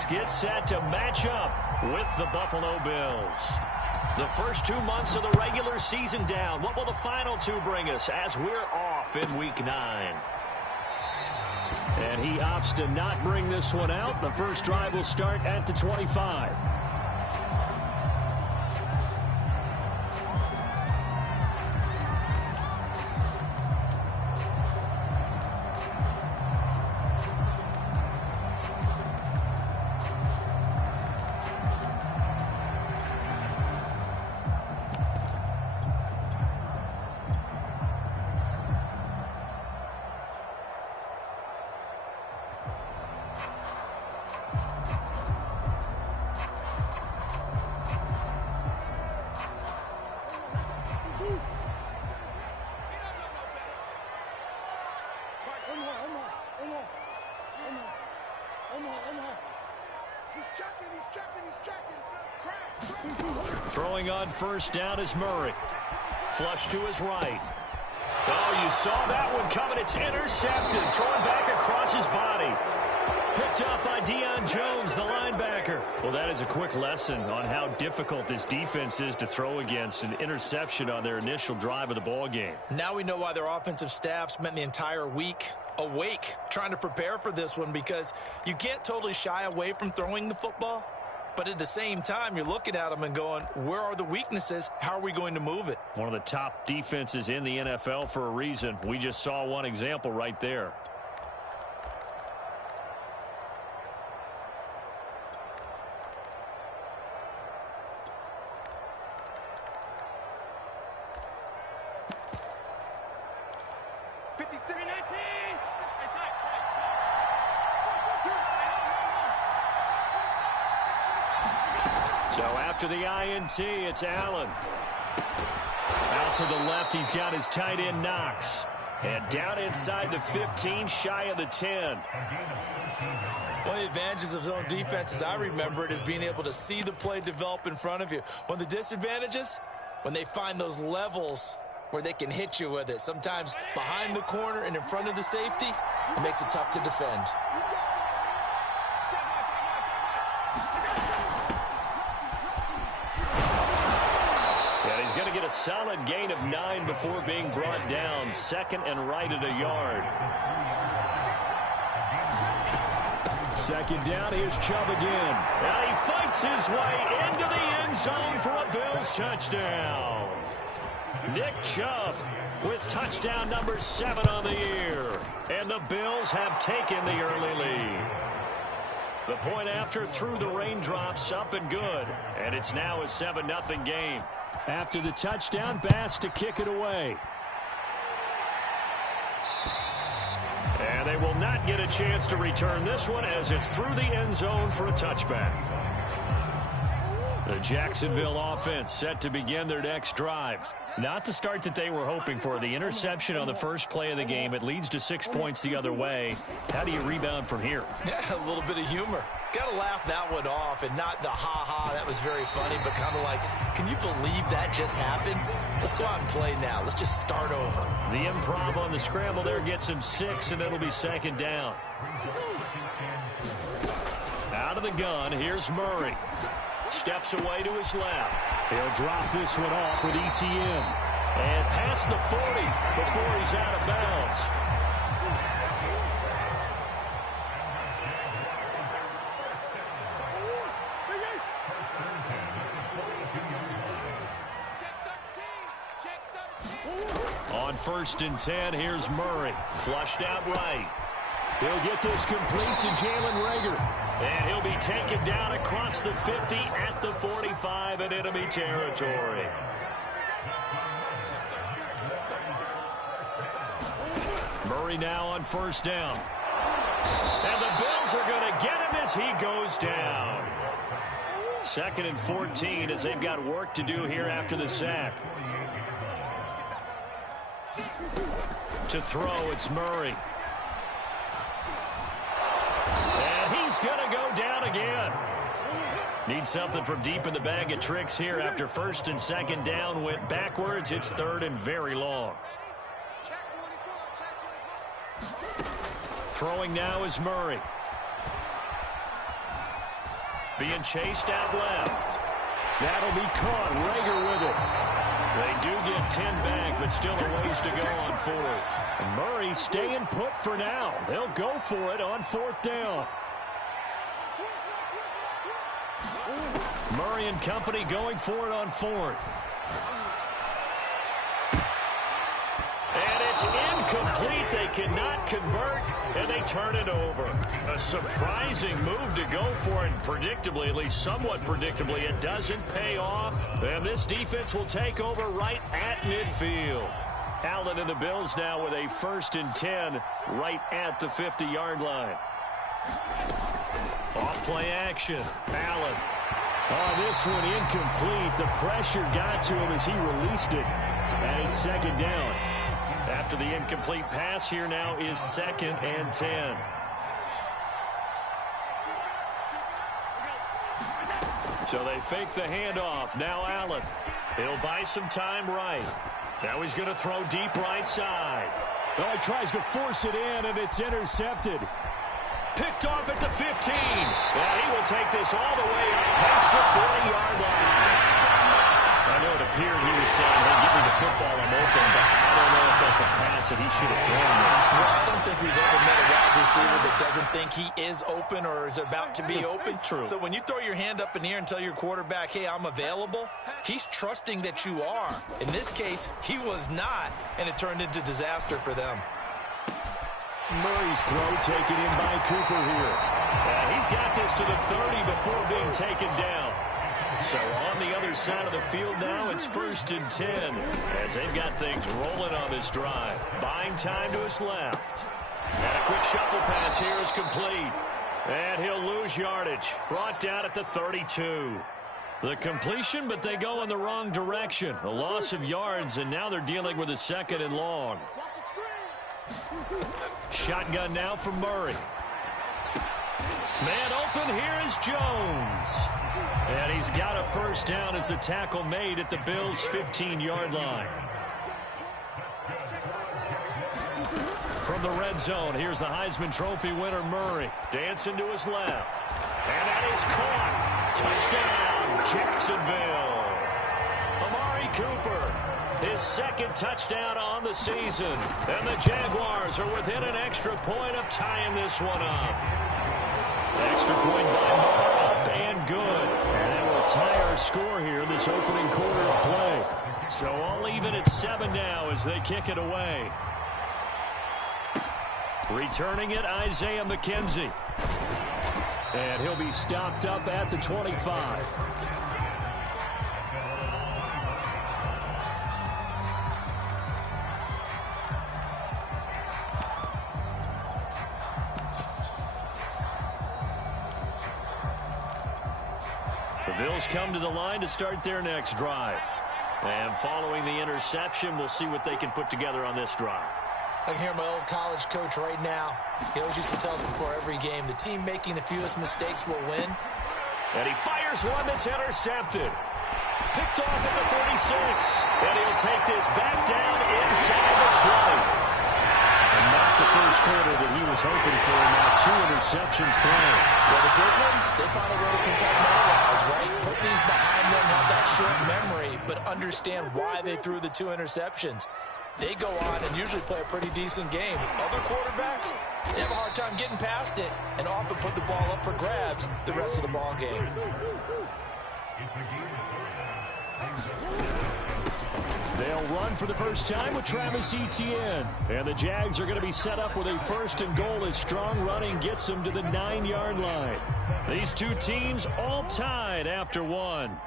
defense gets set to match up with the Buffalo Bills. The first 2 months of the regular season down. What will the final two bring us as we're off in Week 9? And he opts to not bring this one out. The first drive will start at the 25. Throwing on first down is Murray. Flush to his right. Oh, you saw that one coming. It's intercepted. Throwing back across his body. Picked up by Deion Jones, the linebacker. Well, that is a quick lesson on how difficult this defense is to throw against. An interception on their initial drive of the ball game. Now we know why their offensive staff spent the entire week awake trying to prepare for this one, because you can't totally shy away from throwing the football. But at the same time, you're looking at them and going, where are the weaknesses? How are we going to move it? One of the top defenses in the NFL for a reason. We just saw one example right there. So after the INT, it's Allen. Out to the left, he's got his tight end, Knox. And down inside the 15, shy of the 10. One of the advantages of zone defense, as I remember it, is being able to see the play develop in front of you. One of the disadvantages, when they find those levels where they can hit you with it. Sometimes behind the corner and in front of the safety, it makes it tough to defend. He's going to get a solid gain of 9 before being brought down. Second and right at a yard. Second down, here's Chubb again. And he fights his way into the end zone for a Bills touchdown. Nick Chubb with touchdown number 7 on the year. And the Bills have taken the early lead. The point after through the raindrops, up and good. And it's now a 7-0 game. After the touchdown, Bass to kick it away. And they will not get a chance to return this one as it's through the end zone for a touchback. The Jacksonville offense set to begin their next drive. Not the start that they were hoping for. The interception on the first play of the game. It leads to 6 points the other way. How do you rebound from here? Yeah, a little bit of humor. Got to laugh that one off, and not the ha-ha, that was very funny, but kind of like, can you believe that just happened? Let's go out and play now. Let's just start over. The improv on the scramble there gets him 6, and it'll be second down. Out of the gun, here's Murray. Steps away to his left. He'll drop this one off with ETN. And past the 40 before he's out of bounds. On first and 10, here's Murray. Flushed out right. He'll get this complete to Jalen Reagor. And he'll be taken down across the 50 at the 45 in enemy territory. Murray now on first down. And the Bills are going to get him as he goes down. Second and 14 as they've got work to do here after the sack. To throw, it's Murray. And he's going to go down again. Need something from deep in the bag of tricks here after first and second down went backwards. It's third and very long. Throwing now is Murray. Being chased out left. That'll be caught. Rager with it. They do get 10 back, but still a ways to go on fourth. And Murray staying put for now. They'll go for it on fourth down. Murray and company going for it on fourth. And it's incomplete. They cannot convert, and they turn it over. A surprising move to go for it. Predictably, at least somewhat predictably, it doesn't pay off. And this defense will take over right at midfield. Allen and the Bills now with a 1st and 10 right at the 50-yard line. Off play action. Allen. Oh, this one incomplete. The pressure got to him as he released it. And it's 2nd down. After the incomplete pass, here now is 2nd and 10. So they fake the handoff. Now Allen. He'll buy some time right. Now he's going to throw deep right side. Oh, he tries to force it in, and it's intercepted. Picked off at the 15. Well, he will take this all the way up past the 40-yard line. I know it appeared he was saying, hey, give me the football, I'm open, but I don't know if that's a pass that he should have thrown. Well, I don't think we've ever met a wide receiver that doesn't think he is open or is about to be open. True. So when you throw your hand up in the air and tell your quarterback, hey, I'm available, he's trusting that you are. In this case, he was not, and it turned into disaster for them. Murray's throw taken in by Cooper here. He's got this to the 30 before being taken down. So on the other side of the field now, it's 1st and 10 as they've got things rolling on this drive. Buying time to his left. And a quick shuffle pass here is complete. And he'll lose yardage. Brought down at the 32. The completion, but they go in the wrong direction. A loss of yards, and now they're dealing with a 2nd and long. Shotgun now from Murray. Man open, here is Jones. And he's got a 1st down as the tackle made at the Bills' 15-yard line. From the red zone, here's the Heisman Trophy winner, Murray. Dancing to his left. And that is caught. Touchdown, Jacksonville. Amari Cooper. His 2nd touchdown on the season. And the Jaguars are within an extra point of tying this one up. Extra point by Moore, up and good. And that will tie our score here in this opening quarter of play. So all even at 7 now as they kick it away. Returning it, Isaiah McKenzie. And he'll be stopped up at the 25. The Bills come to the line to start their next drive. And following the interception, we'll see what they can put together on this drive. I can hear my old college coach right now. He always used to tell us before every game, the team making the fewest mistakes will win. And he fires one that's intercepted. Picked off at the 36. And he'll take this back down inside the 20. And not the first quarter that he was hoping for. Now 2 interceptions thrown. Well, the good ones, they found a way to compartmentalize, right? Put these behind them, have that short memory, but understand why they threw the 2 interceptions. They go on and usually play a pretty decent game. Other quarterbacks, they have a hard time getting past it and often put the ball up for grabs the rest of the ball game. They'll run for the first time with Travis Etienne. And the Jags are going to be set up with a 1st and goal as strong running gets them to the 9-yard line. These two teams all tied after 1.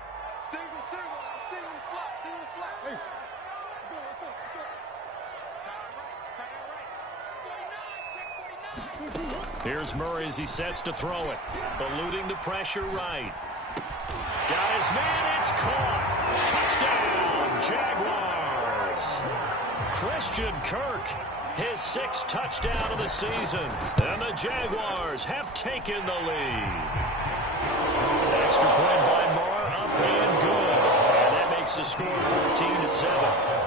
Here's Murray as he sets to throw it. Eluding the pressure right. Got his man, it's caught. Touchdown, Jaguars. Christian Kirk, his 6th touchdown of the season. And the Jaguars have taken the lead. Extra point by Moore, up and good. And that makes the score 14-7.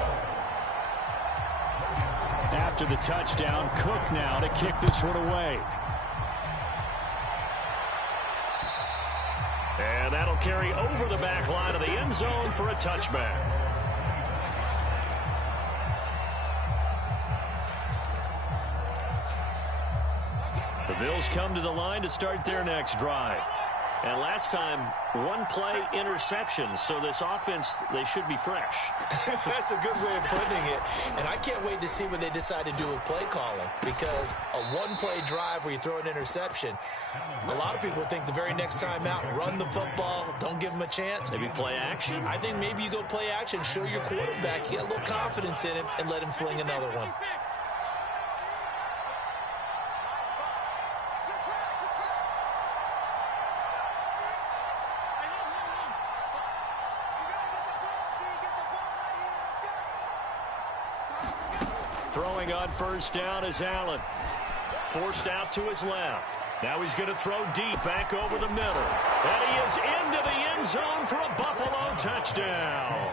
After the touchdown, Cook now to kick this one away. And that'll carry over the back line of the end zone for a touchback. The Bills come to the line to start their next drive. And last time, one play interception, so this offense, they should be fresh. That's a good way of putting it. And I can't wait to see what they decide to do with play calling, because a one-play drive where you throw an interception, a lot of people think the very next time out, run the football, don't give them a chance. Maybe play action? I think maybe you go play action, show your quarterback, you get a little confidence in him, and let him fling another one. Throwing on first down is Allen. Forced out to his left. Now he's going to throw deep back over the middle. And he is into the end zone for a Buffalo touchdown.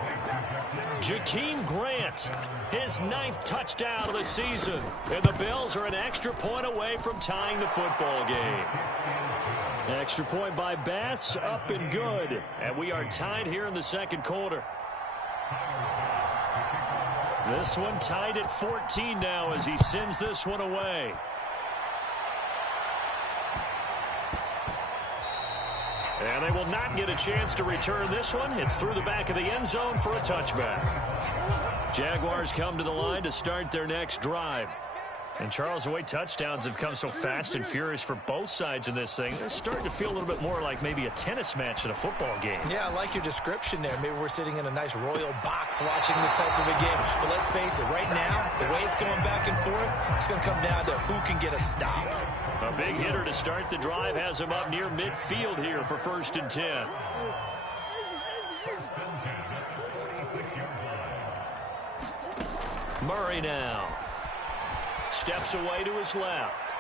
Jakeem Grant, his 9th touchdown of the season. And the Bills are an extra point away from tying the football game. Extra point by Bass, up and good. And we are tied here in the second quarter. This one tied at 14 now as he sends this one away. And they will not get a chance to return this one. It's through the back of the end zone for a touchback. Jaguars come to the line to start their next drive. And, Charles, the way touchdowns have come so fast and furious for both sides in this thing, it's starting to feel a little bit more like maybe a tennis match at a football game. Yeah, I like your description there. Maybe we're sitting in a nice royal box watching this type of a game. But let's face it, right now, the way it's going back and forth, it's going to come down to who can get a stop. A big hitter to start the drive has him up near midfield here for 1st and 10. Murray now. Steps away to his left.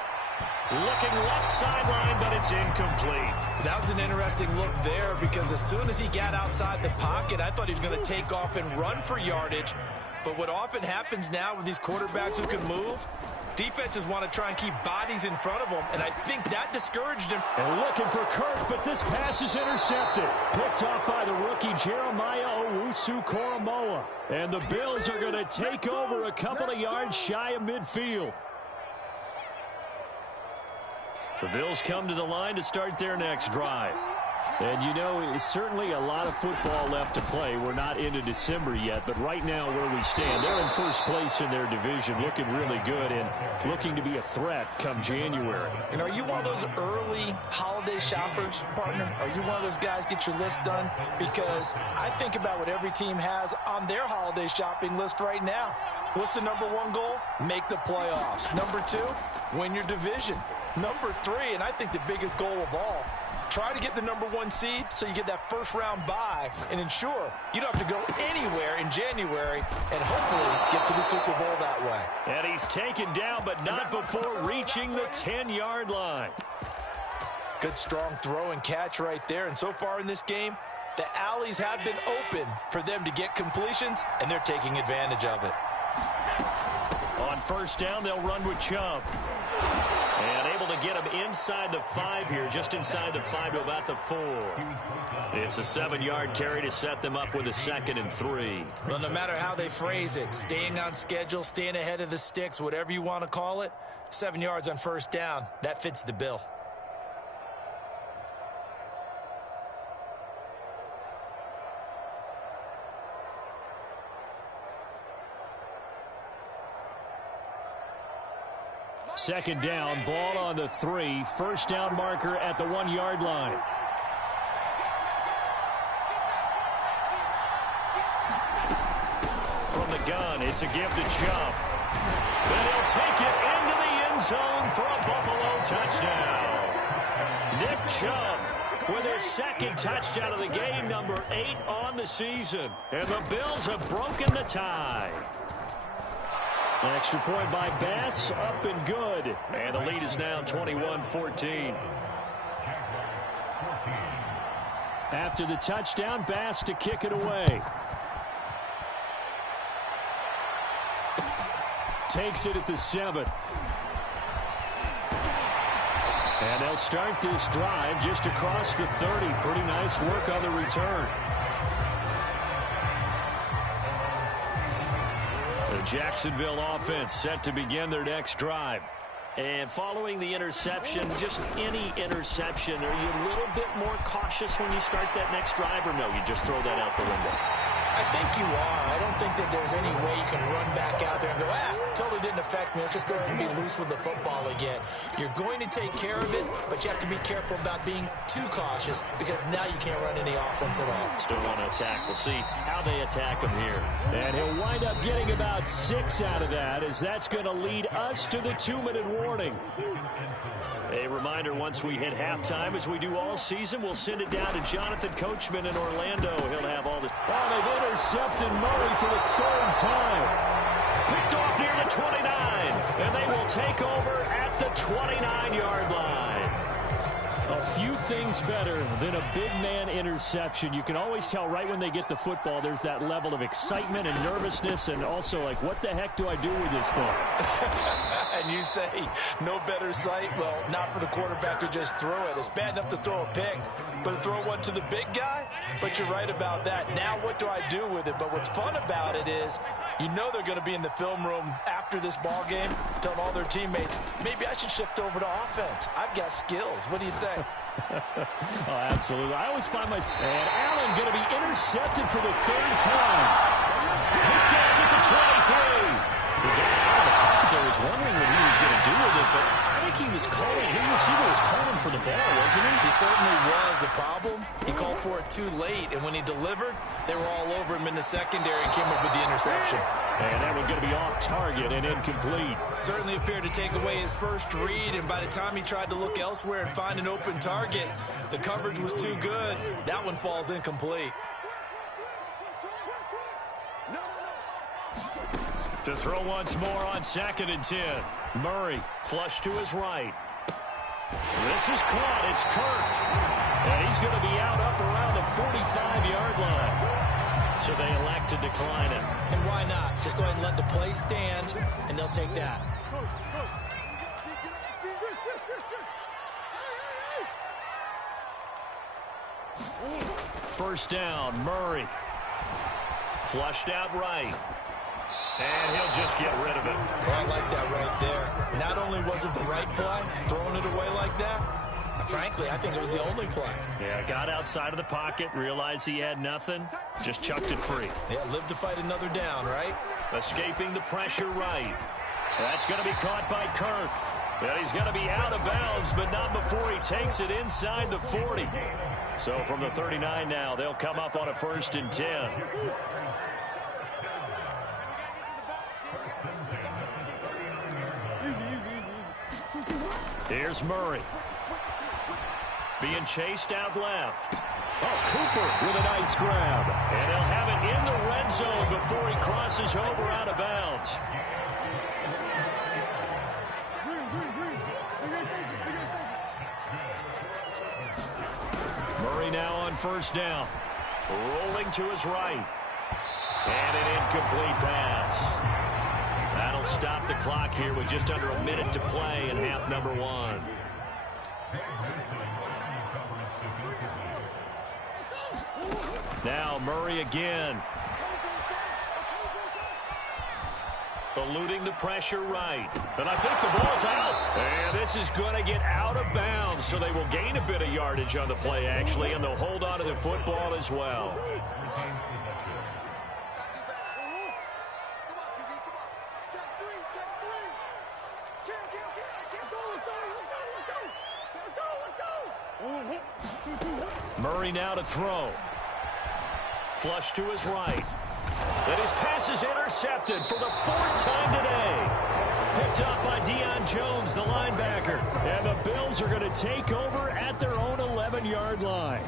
Looking left sideline, but it's incomplete. That was an interesting look there, because as soon as he got outside the pocket, I thought he was going to take off and run for yardage. But what often happens now with these quarterbacks who can move, defenses want to try and keep bodies in front of them, and I think that discouraged him. And looking for Kirk, but this pass is intercepted. Picked off by the rookie Jeremiah Owusu-Koramoah. And the Bills are going to take over a couple of yards shy of midfield. The Bills come to the line to start their next drive. And, you know, it's certainly a lot of football left to play. We're not into December yet, but right now where we stand, they're in first place in their division, looking really good and looking to be a threat come January. And are you one of those early holiday shoppers, partner? Are you one of those guys get your list done? Because I think about what every team has on their holiday shopping list right now. What's the number one goal? Make the playoffs. Number 2, win your division. Number 3, and I think the biggest goal of all, try to get the number 1 seed so you get that first-round bye and ensure you don't have to go anywhere in January and hopefully get to the Super Bowl that way. And he's taken down, but not before reaching the 10-yard line. Good, strong throw and catch right there. And so far in this game, the alleys have been open for them to get completions, and they're taking advantage of it. On first down, they'll run with Chubb. And able to get him inside the 5 here, just inside the 5 to about the 4. It's a 7-yard carry to set them up with a 2nd and 3. Well, no matter how they phrase it, staying on schedule, staying ahead of the sticks, whatever you want to call it, 7 yards on first down, that fits the bill. Second down, ball on the 3. First down marker at the 1-yard line. From the gun, it's a give to Chubb. And he'll take it into the end zone for a Buffalo touchdown. Nick Chubb with his 2nd touchdown of the game, number 8 on the season. And the Bills have broken the tie. Extra point by Bass, up and good. And the lead is now 21-14. After the touchdown, Bass to kick it away. Takes it at the 7. And they'll start this drive just across the 30. Pretty nice work on the return. The Jacksonville offense set to begin their next drive. And following the interception, just any interception, are you a little bit more cautious when you start that next drive, or no, you just throw that out the window? I think you are. I don't think that there's any way you can run back out there and go, totally didn't affect me. Let's just go ahead and be loose with the football again. You're going to take care of it, but you have to be careful about being too cautious because now you can't run any offense at all. Still want to attack. We'll see how they attack him here. And he'll wind up getting about 6 out of that, as that's going to lead us to the 2-minute warning. A reminder, once we hit halftime, as we do all season, we'll send it down to Jonathan Coachman in Orlando. He'll have all this. Oh, they've intercepted Murray for the 3rd time. Picked off near the 29, and they will take over at the 29-yard line. A few things better than a big man interception. You can always tell right when they get the football, there's that level of excitement and nervousness, and also like, what the heck do I do with this thing? And you say, no better sight? Well, not for the quarterback to just throw it. It's bad enough to throw a pick, but to throw one to the big guy? But you're right about that. Now what do I do with it? But what's fun about it is, you know they're going to be in the film room after this ball game, telling all their teammates, maybe I should shift over to offense. I've got skills. What do you think? Oh, absolutely. I always find myself. And Allen going to be intercepted for the 3rd time. Picked off at the 23. He got out of the pocket there. Was wondering what he was going to do with it, but I think he was calling. His receiver was calling for the ball, wasn't he? He certainly was. The problem, he called for it too late, and when he delivered, they were all over him in the secondary and came up with the interception. And that one's going to be off target and incomplete. Certainly appeared to take away his first read, and by the time he tried to look elsewhere and find an open target, the coverage was too good. That one falls incomplete. To throw once more on 2nd and 10. Murray, flush to his right. This is caught. It's Kirk. And he's going to be out up around the 45-yard line. So they elect to decline it. And why not? Just go ahead and let the play stand, and they'll take that. First down, Murray. Flushed out right. And he'll just get rid of it. Oh, I like that right there. Not only was it the right play, throwing it away like that, frankly, I think it was the only play. Yeah, got outside of the pocket, realized he had nothing, just chucked it free. Yeah, live to fight another down, right? Escaping the pressure right. That's going to be caught by Kirk. Well, he's going to be out of bounds, but not before he takes it inside the 40. So from the 39 now, they'll come up on a 1st and 10. Here's Murray. Being chased out left. Oh, Cooper with a nice grab. And he'll have it in the red zone before he crosses over out of bounds. Murray now on 1st down. Rolling to his right. And an incomplete pass. That'll stop the clock here with just under a minute to play in half number 1. Now Murray again. Eluding the pressure right. And I think the ball's out. And this is going to get out of bounds, so they will gain a bit of yardage on the play, actually, and they'll hold on to the football as well. Murray now to throw. Flush to his right. And his pass is intercepted for the 4th time today. Picked up by Deion Jones, the linebacker. And the Bills are going to take over at their own 11-yard line.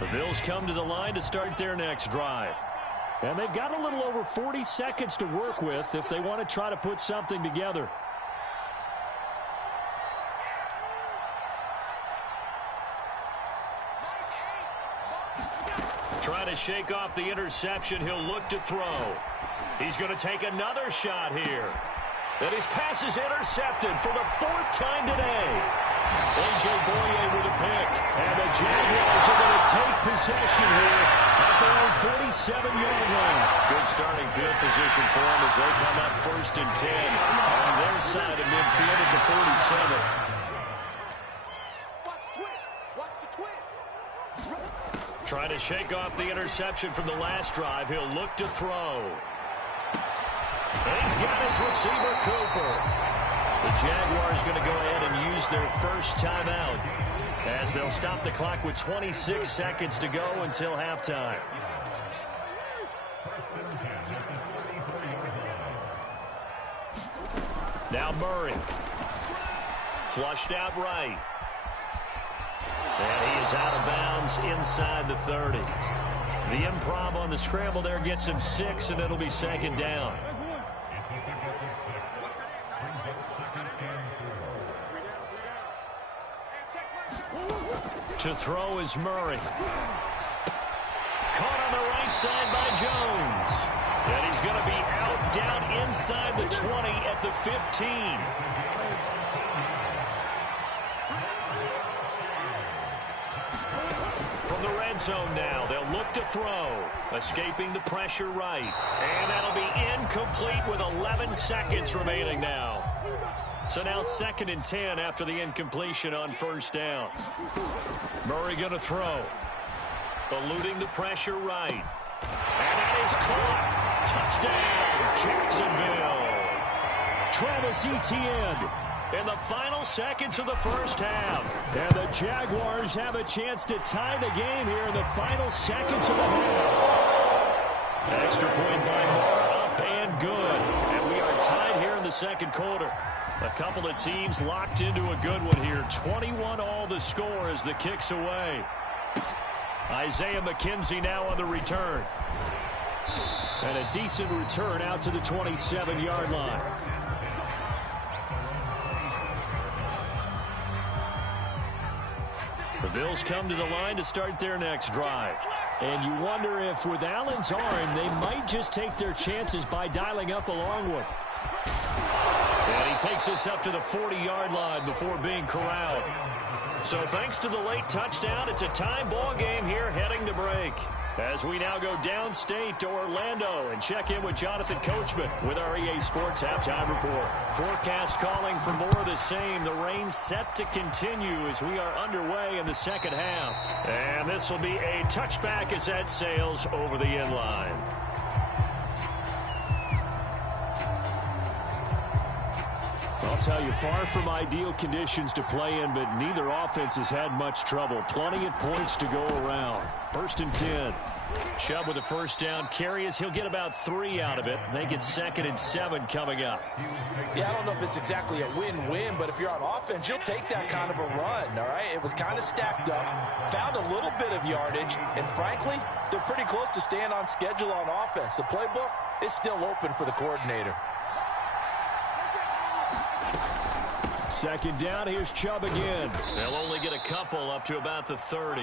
The Bills come to the line to start their next drive. And they've got a little over 40 seconds to work with if they want to try to put something together. Trying to shake off the interception. He'll look to throw. He's going to take another shot here. And his pass is intercepted for the 4th time today. A.J. Boye with a pick. And the Jaguars are going to take possession here at their own 47-yard line. Good starting field position for them as they come up 1st and 10 on their side of midfield at the 47. Trying to shake off the interception from the last drive. He'll look to throw. And he's got his receiver, Cooper. The Jaguars going to go ahead and use their first timeout as they'll stop the clock with 26 seconds to go until halftime. Now Murray. Flushed out right. And he is out of bounds inside the 30. The improv on the scramble there gets him 6, and it'll be 2nd down. To throw is Murray. Caught on the right side by Jones. And he's going to be out down inside the 20 at the 15. From the red zone now, they'll look to throw. Escaping the pressure right. And that'll be incomplete with 11 seconds remaining now. So now 2nd and 10 after the incompletion on 1st down. Murray going to throw. Eluding the pressure right. And that is caught. Touchdown, Jacksonville. Travis Etienne in the final seconds of the 1st half. And the Jaguars have a chance to tie the game here in the final seconds of the half. An extra point by Moore, up and good. And we are tied here in the 2nd quarter. A couple of teams locked into a good one here. 21-all the score as the kick's away. Isaiah McKenzie now on the return. And a decent return out to the 27-yard line. The Bills come to the line to start their next drive. And you wonder if with Allen's arm, they might just take their chances by dialing up a long one. And he takes us up to the 40-yard line before being corralled. So thanks to the late touchdown, it's a tie ball game here heading to break. As we now go downstate to Orlando and check in with Jonathan Coachman with our EA Sports Halftime Report. Forecast calling for more of the same. The rain set to continue as we are underway in the 2nd half. And this will be a touchback as that sails over the end line. I'll tell you, far from ideal conditions to play in, but neither offense has had much trouble. Plenty of points to go around. 1st and 10. Chubb with a 1st down carry as he'll get about 3 out of it. Make it 2nd and 7 coming up. Yeah, I don't know if it's exactly a win-win, but if you're on offense, you'll take that kind of a run, all right? It was kind of stacked up, found a little bit of yardage, and frankly, they're pretty close to staying on schedule on offense. The playbook is still open for the coordinator. 2nd down, here's Chubb again. They'll only get a couple up to about the 30.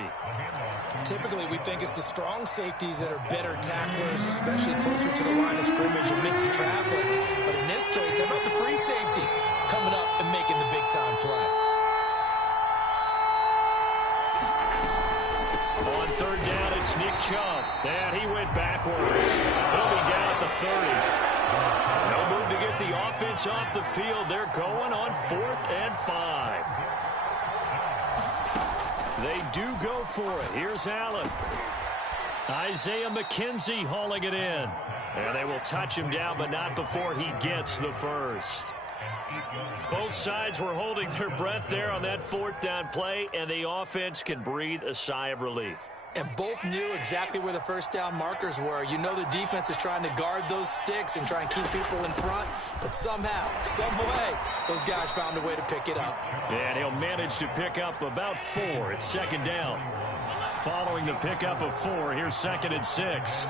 Typically, we think it's the strong safeties that are better tacklers, especially closer to the line of scrimmage amidst traffic. But in this case, how about the free safety coming up and making the big-time play? On 3rd down, it's Nick Chubb. And he went backwards. He'll be down at the 30. No move to get the offense off the field. They're going on 4th and 5. They do go for it. Here's Allen. Isaiah McKenzie hauling it in. And they will touch him down, but not before he gets the 1st. Both sides were holding their breath there on that 4th down play, and the offense can breathe a sigh of relief. And both knew exactly where the 1st down markers were. You know the defense is trying to guard those sticks and try and keep people in front. But somehow, some way, those guys found a way to pick it up. And he'll manage to pick up about 4. It's 2nd down. Following the pickup of 4, here's 2nd and 6.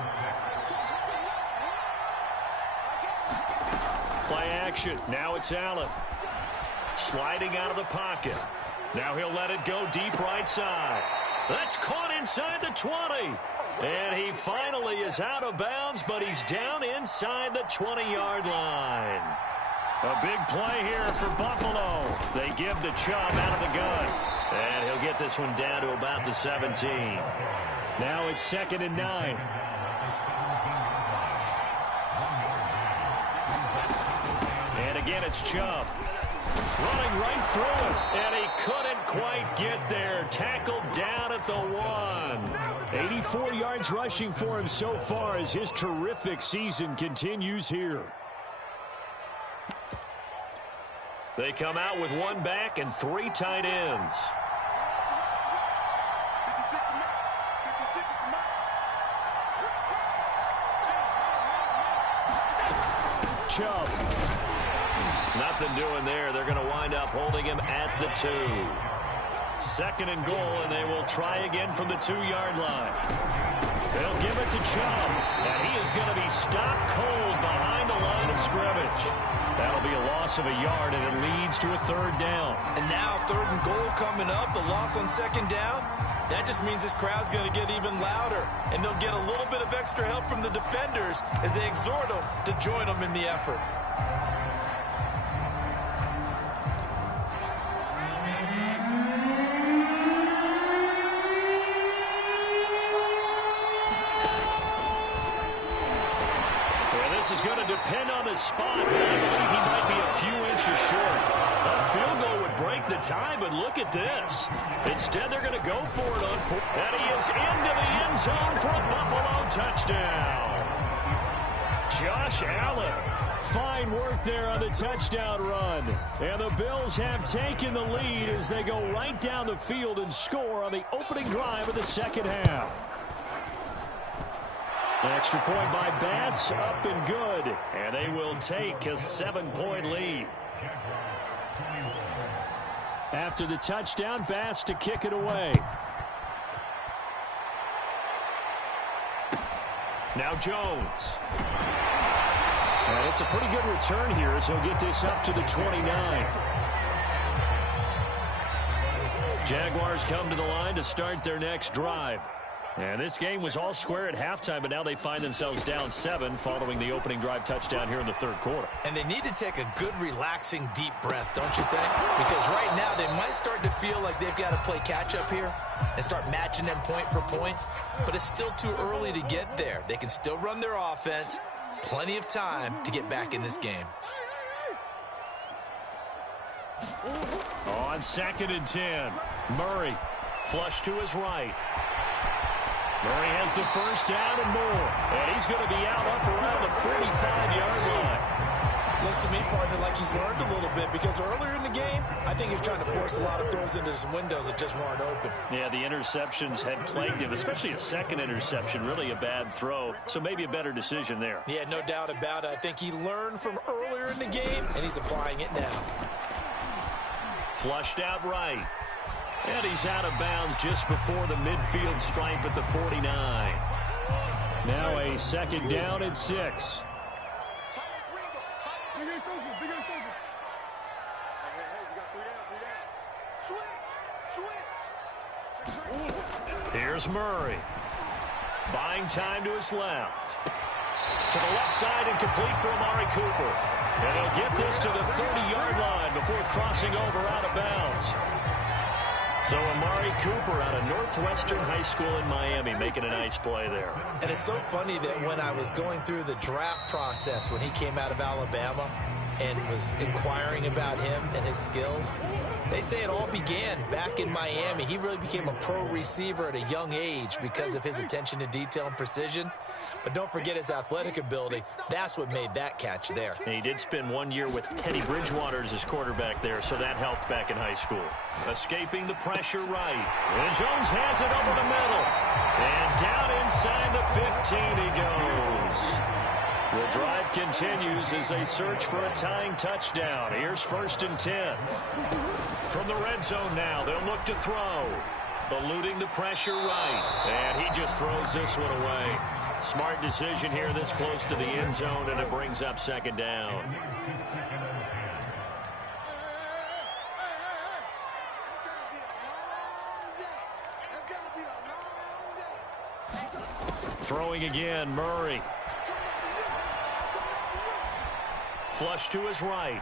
Play action. Now it's Allen. Sliding out of the pocket. Now he'll let it go deep right side. That's caught inside the 20. And he finally is out of bounds, but he's down inside the 20-yard line. A big play here for Buffalo. They give the Chubb out of the gun. And he'll get this one down to about the 17. Now it's 2nd and 9. And again, it's Chubb. Running right through it. And he couldn't quite get there. Tackled down at the 1. 84 yards rushing for him so far as his terrific season continues here. They come out with 1 back and 3 tight ends. Chubb. Nothing doing there. They're going to wind up holding him at the 2. 2nd and goal, and they will try again from the 2-yard line. They'll give it to Chubb, and he is going to be stopped cold behind the line of scrimmage. That'll be a loss of a yard, and it leads to a 3rd down. And now 3rd and goal coming up, the loss on 2nd down. That just means this crowd's going to get even louder, and they'll get a little bit of extra help from the defenders as they exhort them to join them in the effort. This is going to depend on the spot, but I believe he might be a few inches short. A field goal would break the tie, but look at this. Instead, they're going to go for it on 4. And he is into the end zone for a Buffalo touchdown. Josh Allen. Fine work there on the touchdown run. And the Bills have taken the lead as they go right down the field and score on the opening drive of the 2nd half. Extra point by Bass, up and good. And they will take a 7-point lead. After the touchdown, Bass to kick it away. Now Jones. And it's a pretty good return here as he'll get this up to the 29. Jaguars come to the line to start their next drive. And this game was all square at halftime, but now they find themselves down 7 following the opening drive touchdown here in the 3rd quarter. And they need to take a good, relaxing, deep breath, don't you think? Because right now they might start to feel like they've got to play catch-up here and start matching them point for point. But it's still too early to get there. They can still run their offense. Plenty of time to get back in this game. On 2nd and 10, Murray flush to his right. Murray has the 1st down and more. And he's going to be out up around the 45-yard line. Looks to me, partner, like he's learned a little bit because earlier in the game, I think he was trying to force a lot of throws into some windows that just weren't open. Yeah, the interceptions had plagued him, especially a 2nd interception, really a bad throw. So maybe a better decision there. Yeah, no doubt about it. I think he learned from earlier in the game, and he's applying it now. Flushed out right. And he's out of bounds just before the midfield stripe at the 49. Now a 2nd down and 6. Here's Murray. Buying time to his left. To the left side and complete for Amari Cooper. And he'll get this to the 30-yard line before crossing over out of bounds. So Amari Cooper out of Northwestern High School in Miami making a nice play there. And it's so funny that when I was going through the draft process when he came out of Alabama and was inquiring about him and his skills, they say it all began back in Miami. He really became a pro receiver at a young age because of his attention to detail and precision. But don't forget his athletic ability. That's what made that catch there. And he did spend 1 year with Teddy Bridgewater as his quarterback there, so that helped back in high school. Escaping the pressure right. And Jones has it over the middle. And down inside the 15 he goes. The drive continues as they search for a tying touchdown. Here's 1st and 10. From the red zone now, they'll look to throw. Eluding the pressure right. And he just throws this one away. Smart decision here this close to the end zone, and it brings up 2nd down. Throwing again, Murray. Flush to his right.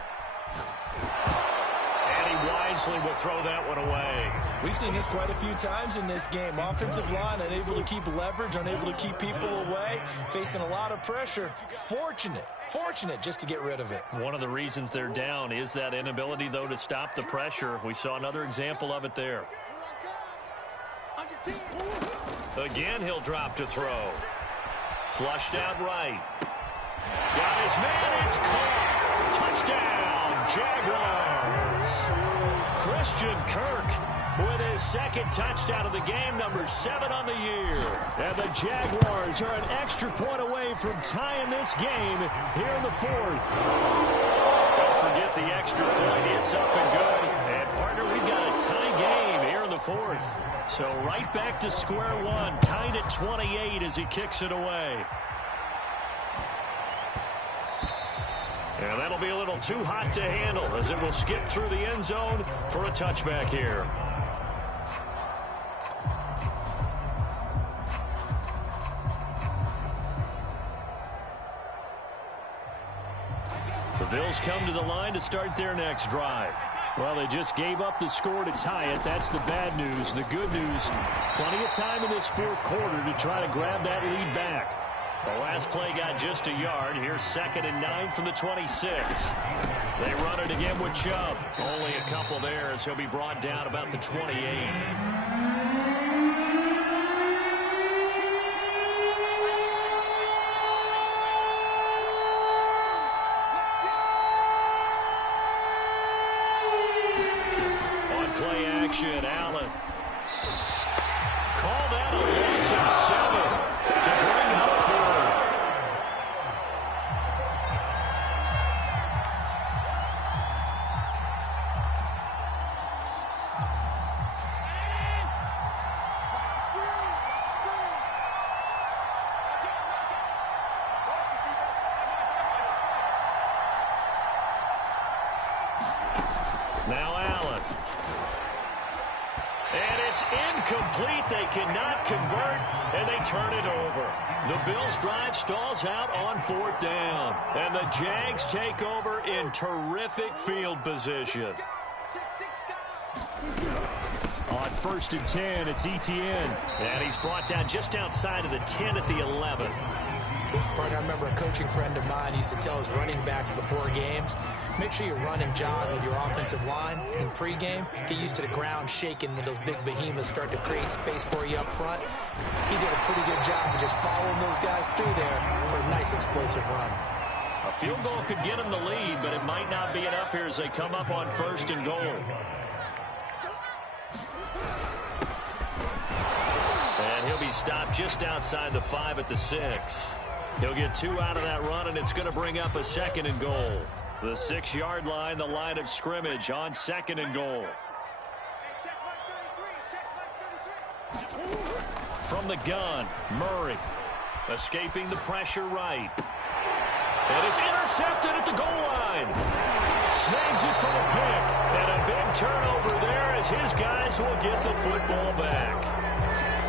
And he wisely will throw that one away. We've seen this quite a few times in this game. Offensive line unable to keep leverage, unable to keep people away, facing a lot of pressure. Fortunate just to get rid of it. One of the reasons they're down is that inability, though, to stop the pressure. We saw another example of it there. Again, he'll drop to throw. Flushed out right. Got his man, it's caught. Touchdown, Jaguars. Christian Kirk with his second touchdown of the game, number 7 on the year. And the Jaguars are an extra point away from tying this game here in the 4th. Don't forget the extra point. It's up and good. And, partner, we've got a tie game here in the 4th. So right back to square one, tied at 28 as he kicks it away. And that'll be a little too hot to handle as it will skip through the end zone for a touchback here. The Bills come to the line to start their next drive. Well, they just gave up the score to tie it. That's the bad news. The good news, plenty of time in this 4th quarter to try to grab that lead back. The last play got just a yard. Here's 2nd and 9 from the 26. They run it again with Chubb. Only a couple there as he'll be brought down about the 28. Allen. Call that a loss of 7 to bring up 4. Now Allen. And it's incomplete. They cannot convert, and they turn it over. The Bills' drive stalls out on 4th down. And the Jags take over in terrific field position. On 1st and 10, it's Etienne. And he's brought down just outside of the 10 at the 11. Partner, I remember a coaching friend of mine used to tell his running backs before games, make sure you run and jog with your offensive line in pregame. Get used to the ground shaking when those big behemoths start to create space for you up front. He did a pretty good job of just following those guys through there for a nice explosive run. A field goal could get him the lead, but it might not be enough here as they come up on 1st and goal. And he'll be stopped just outside the 5 at the 6. He'll get 2 out of that run, and it's going to bring up a 2nd and goal. The 6-yard line, the line of scrimmage on 2nd and goal. From the gun, Murray. Escaping the pressure right. And it's intercepted at the goal line. Snags it for the pick. And a big turnover there as his guys will get the football back.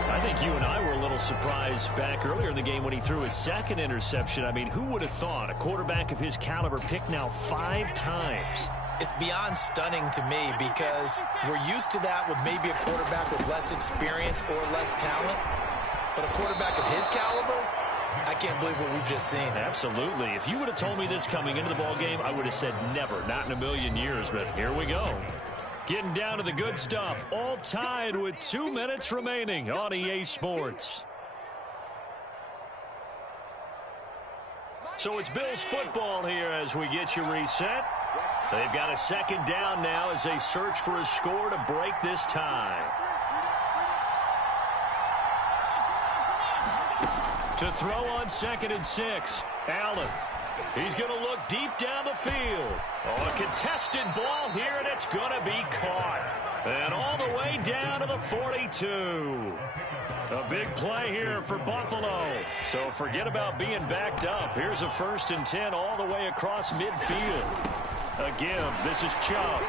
I think you and I were a little surprised back earlier in the game when he threw his 2nd interception. I mean, who would have thought a quarterback of his caliber picked now 5 times? It's beyond stunning to me because we're used to that with maybe a quarterback with less experience or less talent. But a quarterback of his caliber, I can't believe what we've just seen. Absolutely. If you would have told me this coming into the ball game, I would have said never, not in a million years. But here we go. Getting down to the good stuff, all tied with 2 minutes remaining on EA Sports. So it's Bills football here as we get you reset. They've got a 2nd down now as they search for a score to break this tie. To throw on 2nd and 6, Allen. He's going to look deep down the field. Oh, a contested ball here, and it's going to be caught. And all the way down to the 42. A big play here for Buffalo. So forget about being backed up. Here's a 1st and 10 all the way across midfield. A give. This is Chubb.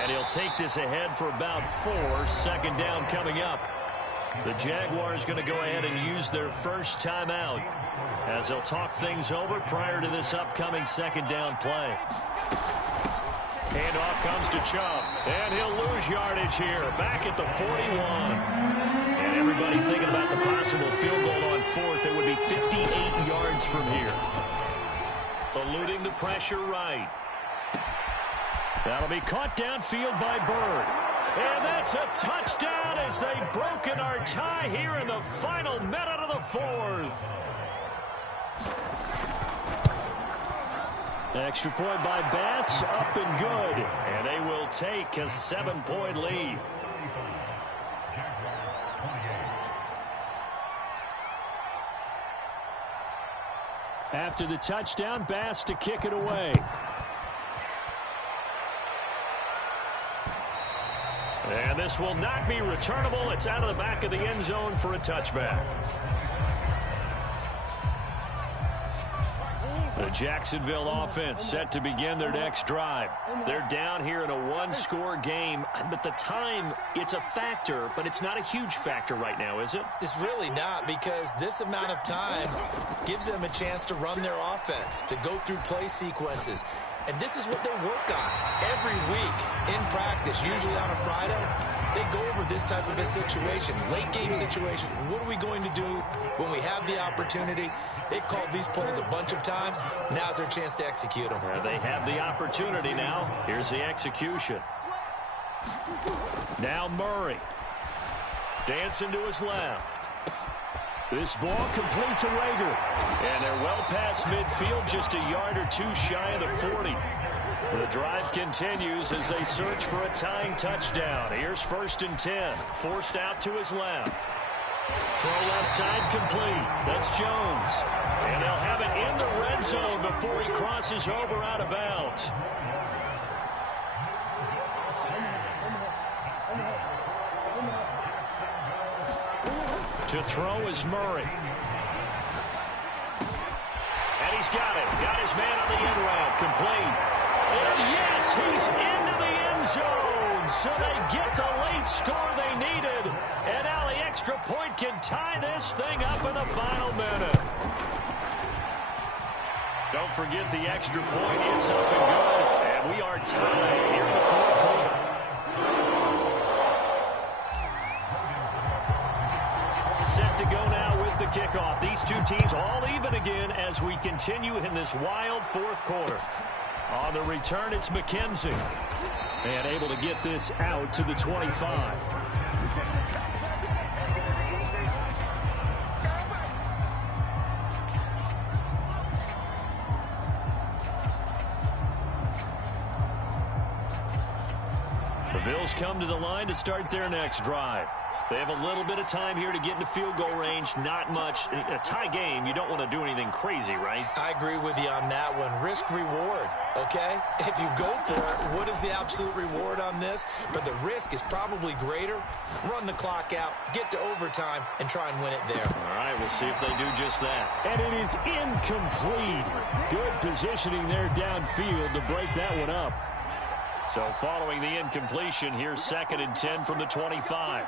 And he'll take this ahead for about 4. 2nd down coming up. The Jaguars going to go ahead and use their first timeout as they'll talk things over prior to this upcoming second down play. Handoff comes to Chubb, and he'll lose yardage here, back at the 41. And everybody thinking about the possible field goal on fourth. It would be 58 yards from here. Eluding the pressure right. That'll be caught downfield by Bird. And that's a touchdown as they've broken our tie here in the final minute of the fourth. Extra point by Bass, up and good. And they will take a 7-point lead. After the touchdown, Bass to kick it away. And this will not be returnable. It's out of the back of the end zone for a touchback. The Jacksonville offense set to begin their next drive. They're down here in a one-score game, but the time, it's a factor, but it's not a huge factor right now, is it? It's really not, because this amount of time gives them a chance to run their offense, to go through play sequences. And this is what they work on every week in practice, usually on a Friday. They go over this type of a situation, late game situation. What are we going to do when we have the opportunity? They've called these plays a bunch of times. Now's their chance to execute them. They have the opportunity now. Here's the execution. Now Murray. Dancing to his left. This ball complete to Rager. And they're well past midfield, just a yard or two shy of the 40. The drive continues as they search for a tying touchdown. Here's 1st and 10. Forced out to his left. Throw left side complete. That's Jones. And they'll have it in the red zone before he crosses over out of bounds. To throw is Murray. And he's got it. Got his man on the end route. Complete. And yes, he's into the end zone. So they get the late score they needed. And now the extra point can tie this thing up in the final minute. Don't forget the extra point. It's up and good. And we are tied here in the fourth quarter. Set to go now with the kickoff. These two teams all even again as we continue in this wild fourth quarter. On the return, it's McKenzie. And able to get this out to the 25. The Bills come to the line to start their next drive. They have a little bit of time here to get into field goal range. Not much. A tie game, you don't want to do anything crazy, right? I agree with you on that one. Risk reward, okay? If you go for it, what is the absolute reward on this? But the risk is probably greater. Run the clock out, get to overtime, and try and win it there. All right, we'll see if they do just that. And it is incomplete. Good positioning there downfield to break that one up. So following the incompletion, here's 2nd and 10 from the 25.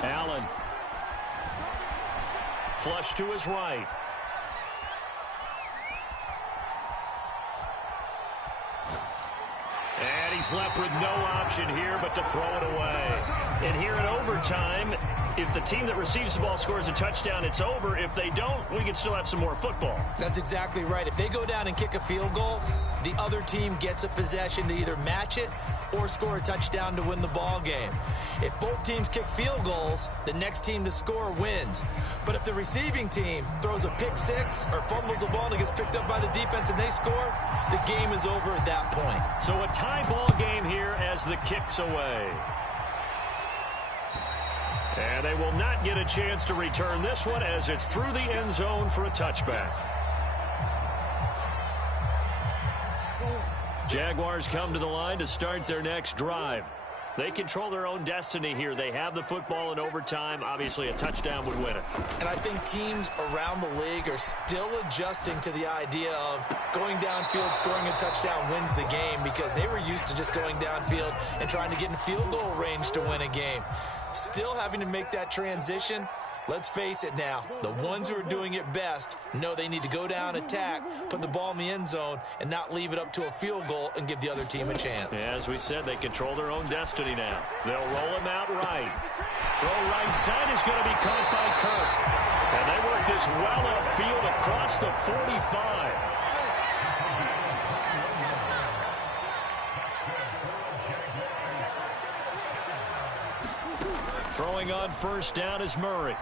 Allen. Flush to his right. And he's left with no option here but to throw it away. And here in overtime, if the team that receives the ball scores a touchdown, it's over. If they don't, we can still have some more football. That's exactly right. If they go down and kick a field goal, the other team gets a possession to either match it or score a touchdown to win the ball game. If both teams kick field goals, the next team to score wins. But if the receiving team throws a pick six or fumbles the ball and it gets picked up by the defense and they score, the game is over at that point. So a tie ball game here as the kick's away. And they will not get a chance to return this one as it's through the end zone for a touchback. Jaguars come to the line to start their next drive. They control their own destiny here. They have the football in overtime. Obviously, a touchdown would win it. And I think teams around the league are still adjusting to the idea of going downfield, scoring a touchdown wins the game, because they were used to just going downfield and trying to get in field goal range to win a game. Still having to make that transition. Let's face it now, the ones who are doing it best know they need to go down, attack, put the ball in the end zone, and not leave it up to a field goal and give the other team a chance. Yeah, as we said, they control their own destiny now. They'll roll him out right. Throw right side is going to be caught by Kirk. And they work this well upfield across the 45. Throwing on first down is Murray.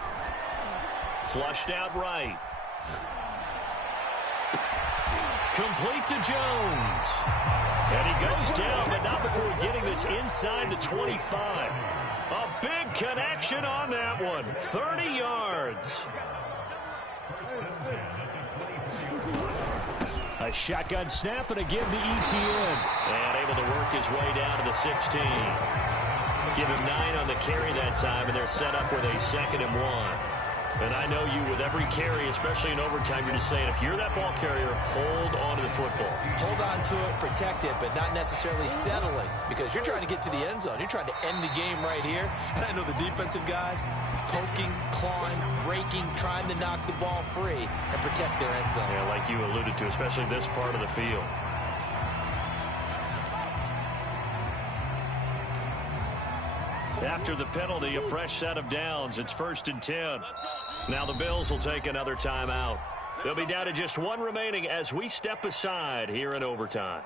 Flushed out right. Complete to Jones. And he goes down, but not before getting this inside the 25. A big connection on that one. 30 yards. A shotgun snap and again to Etienne. And able to work his way down to the 16. Give him 9 on the carry that time, and they're set up with a 2nd and 1. And I know you, with every carry, especially in overtime, you're just saying, if you're that ball carrier, hold on to the football. Hold on to it, protect it, but not necessarily settling, because you're trying to get to the end zone. You're trying to end the game right here. And I know the defensive guys poking, clawing, raking, trying to knock the ball free and protect their end zone. Yeah, like you alluded to, especially this part of the field. After the penalty, a fresh set of downs. It's 1st and 10. Now the Bills will take another timeout. They'll be down to just 1 remaining as we step aside here in overtime.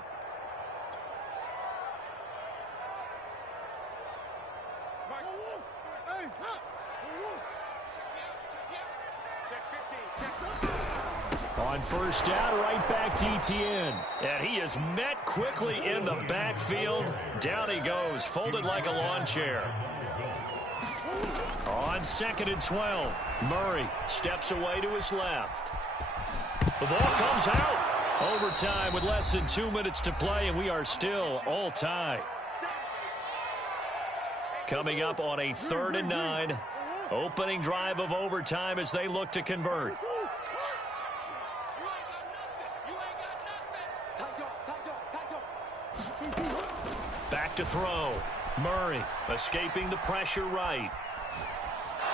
On first down, right back to Etienne. And he is met quickly in the backfield. Down he goes, folded like a lawn chair. On 2nd and 12, Murray steps away to his left. The ball comes out. Overtime with less than 2 minutes to play, and we are still all tied. Coming up on a 3rd and 9. Opening drive of overtime as they look to convert. Back to throw. Murray escaping the pressure right.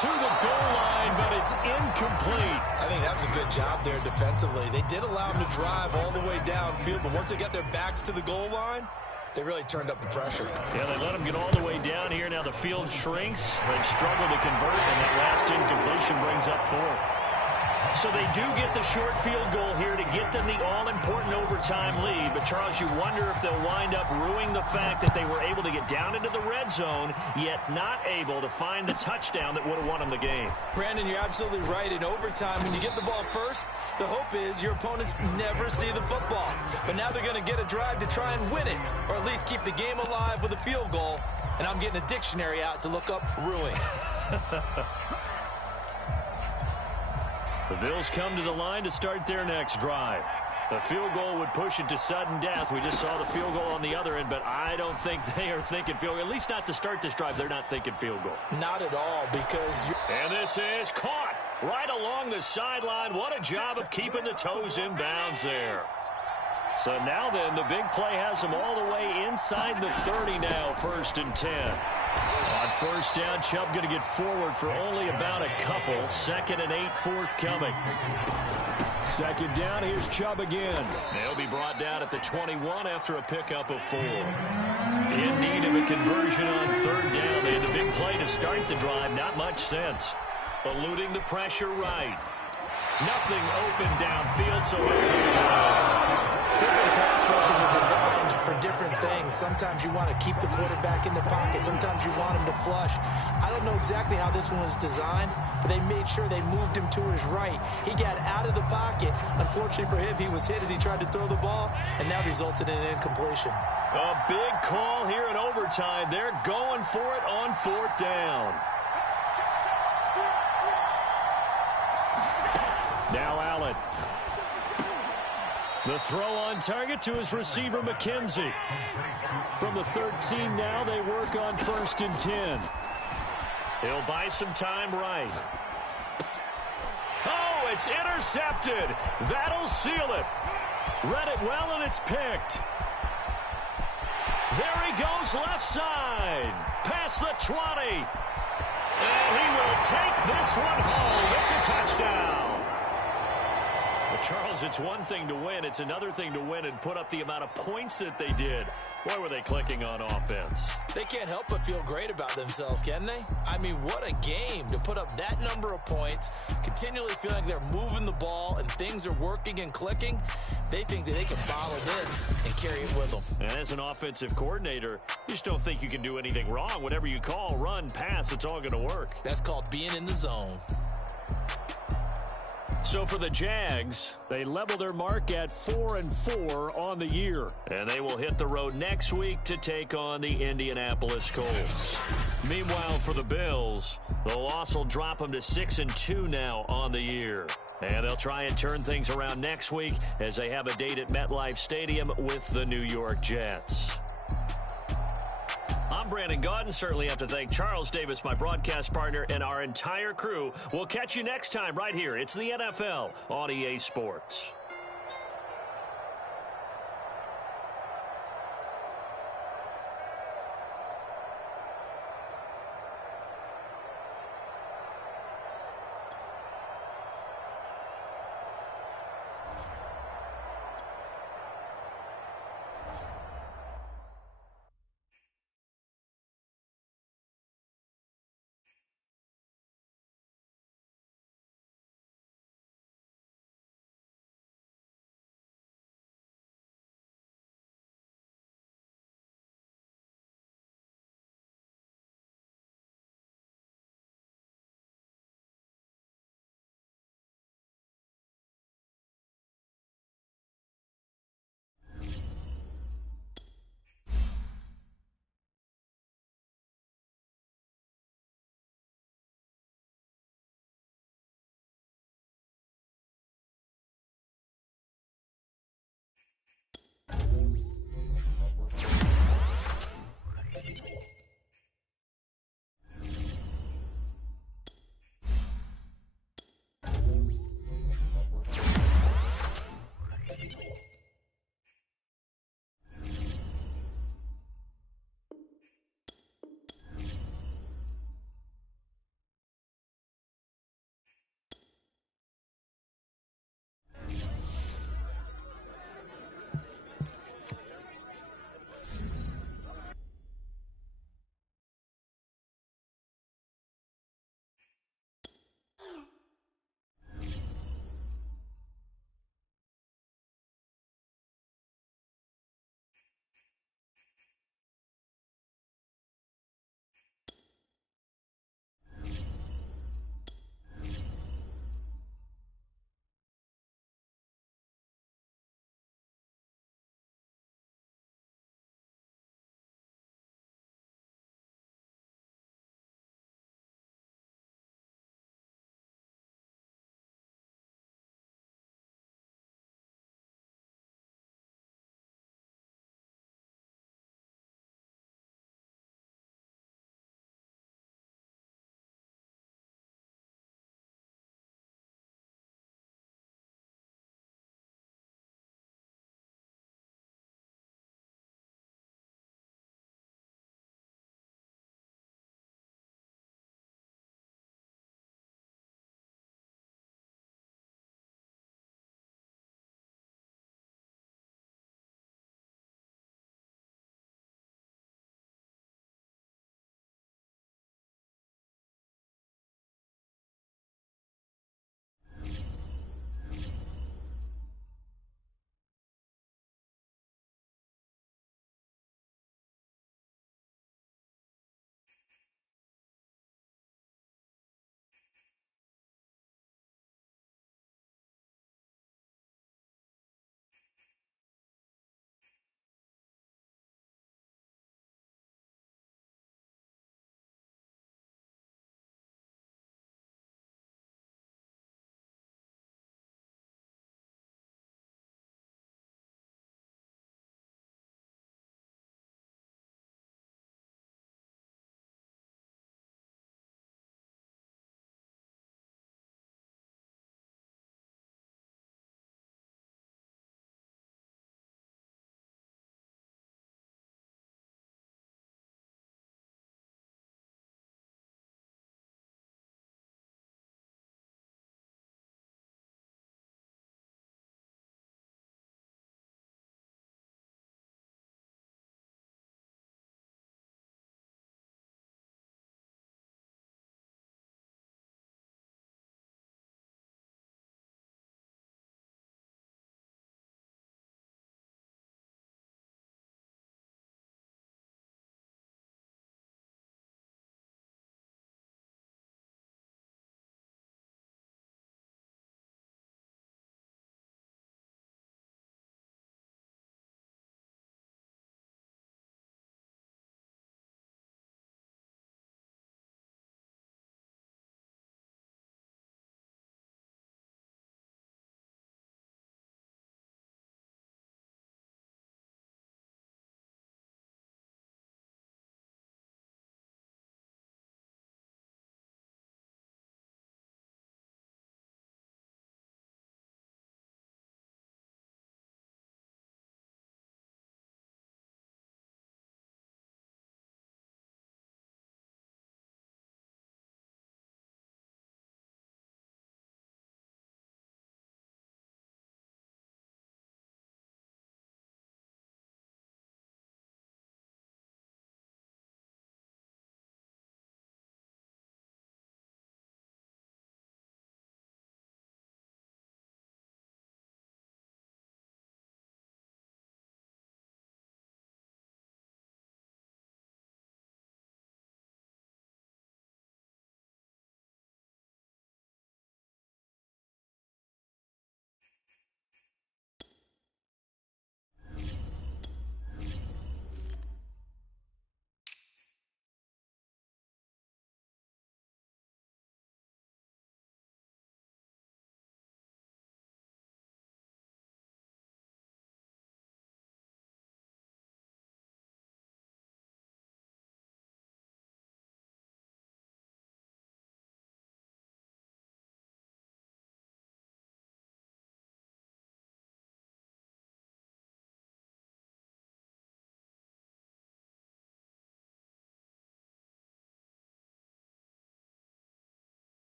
To the goal line, but it's incomplete. I think that was a good job there defensively. They did allow them to drive all the way downfield, but once they got their backs to the goal line, they really turned up the pressure. Yeah, they let them get all the way down here. Now the field shrinks. They've struggled to convert, and that last incompletion brings up 4th. So they do get the short field goal here to get them the all-important overtime lead. But, Charles, you wonder if they'll wind up ruining the fact that they were able to get down into the red zone, yet not able to find the touchdown that would have won them the game. Brandon, you're absolutely right. In overtime, when you get the ball first, the hope is your opponents never see the football. But now they're going to get a drive to try and win it, or at least keep the game alive with a field goal. And I'm getting a dictionary out to look up ruin. The Bills come to the line to start their next drive. The field goal would push it to sudden death. We just saw the field goal on the other end, but I don't think they are thinking field goal. At least not to start this drive. They're not thinking field goal. Not at all, because And this is caught right along the sideline. What a job of keeping the toes in bounds there. So now then, the big play has them all the way inside the 30 now, 1st and 10. On first down, Chubb going to get forward for only about a couple. 2nd and 8 forthcoming. 2nd down, here's Chubb again. They'll be brought down at the 21 after a pickup of 4. In need of a conversion on 3rd down. They had the big play to start the drive. Not much sense. Eluding the pressure right. Nothing open downfield, so different pass rushes are designed for different things. Sometimes you want to keep the quarterback in the pocket. Sometimes you want him to flush. I don't know exactly how this one was designed, but they made sure they moved him to his right. He got out of the pocket. Unfortunately for him, he was hit as he tried to throw the ball, and that resulted in an incompletion. A big call here in overtime. They're going for it on 4th down. Now Allen. The throw on target to his receiver, McKenzie. From the 13 now, they work on 1st and 10. He'll buy some time right. Oh, it's intercepted. That'll seal it. Read it well, and it's picked. There he goes left side. Past the 20. And he will take this one home. It's a touchdown. Well, Charles, it's one thing to win. It's another thing to win and put up the amount of points that they did. Boy, were they clicking on offense. They can't help but feel great about themselves, can they? I mean, what a game to put up that number of points, continually feeling like they're moving the ball and things are working and clicking. They think that they can bottle this and carry it with them. And as an offensive coordinator, you just don't think you can do anything wrong. Whatever you call, run, pass, it's all going to work. That's called being in the zone. So for the Jags, they level their mark at 4-4 on the year. And they will hit the road next week to take on the Indianapolis Colts. Meanwhile, for the Bills, the loss will drop them to 6-2 now on the year. And they'll try and turn things around next week as they have a date at MetLife Stadium with the New York Jets. I'm Brandon Gaudin. Certainly have to thank Charles Davis, my broadcast partner, and our entire crew. We'll catch you next time right here. It's the NFL on EA Sports.